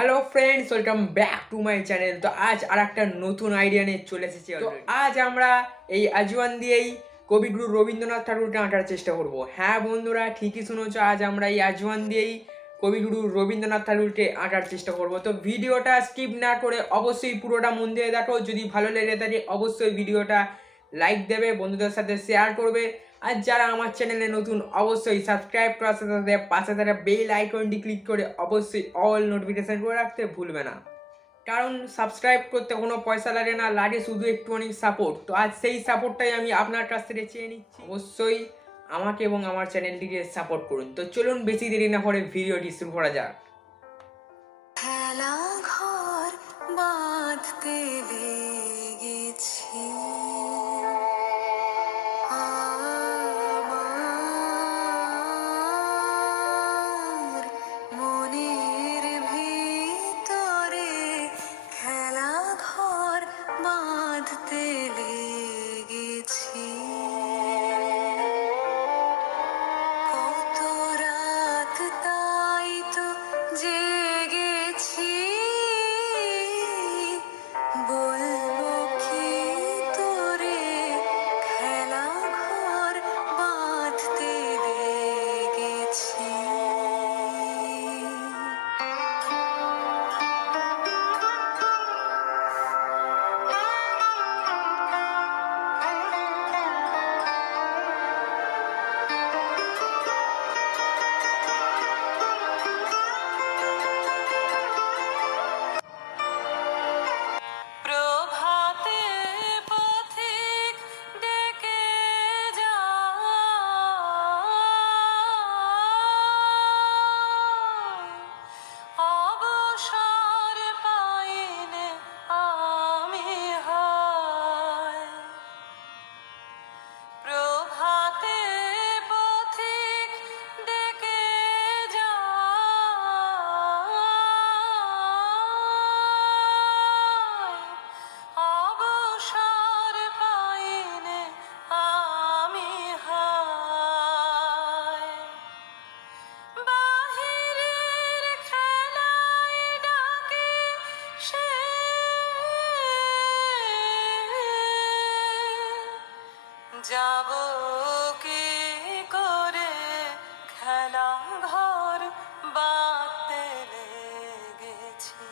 Hello friends, welcome back to my channel. তো আজ আর একটা নতুন আইডিয়া নিয়ে চলে এসেছি। তো আজ আমরা এই আজওয়ান দিয়েই কবিগুরু রবীন্দ্রনাথ ঠাকুরকে আঁকার চেষ্টা করব। হ্যাঁ বন্ধুরা, ঠিকই শুনেছো, আজ আমরা এই আজওয়ান দিয়েই কবিগুরু রবীন্দ্রনাথ ঠাকুরকে আঁকার চেষ্টা করব। তো ভিডিওটা স্কিপ না করে অবশ্যই পুরোটা মন দিয়ে দেখো। যদি ভালো লেগে থাকে অবশ্যই ভিডিওটা লাইক দেবে, বন্ধুদের সাথে শেয়ার করবে। আর যারা আমার চ্যানেলে নতুন অবশ্যই সাবস্ক্রাইব করার সাথে সাথে পাশে থাকা বেল আইকনটি ক্লিক করে অবশ্যই অল নোটিফিকেশন করে রাখতে ভুলবে না, কারণ সাবস্ক্রাইব করতে কোনো পয়সা লাগে না, লাগে শুধু একটুখানি সাপোর্ট। তো আজ সেই সাপোর্টটাই আমি আপনার কাছ থেকে চেয়ে নিচ্ছি। অবশ্যই আমাকে এবং আমার চ্যানেলটিকে সাপোর্ট করুন। তো চলুন বেশি দেরি না করে ভিডিওটি শুরু করা যাক। খেলা ঘর বাঁধতে লেগেছি আমার মনের ভিতরে, খেলা ঘর বাঁধতে লেগেছি। কত রাত তাই তো জেগেছি, বলবো কি তোরে, খেলা ঘর বাঁধতে লেগেছি। প্রভাতে পথিক ডেকে যায়, অবসর পাইনে আমি হায়। প্রভাতে পথিক ডেকে যায়, অবসর পাইনে আমি হায়। বাহিরের খেলায় ডাকে সে, যাব কি করে, খেলা ঘর বাঁধতে লেগেছি।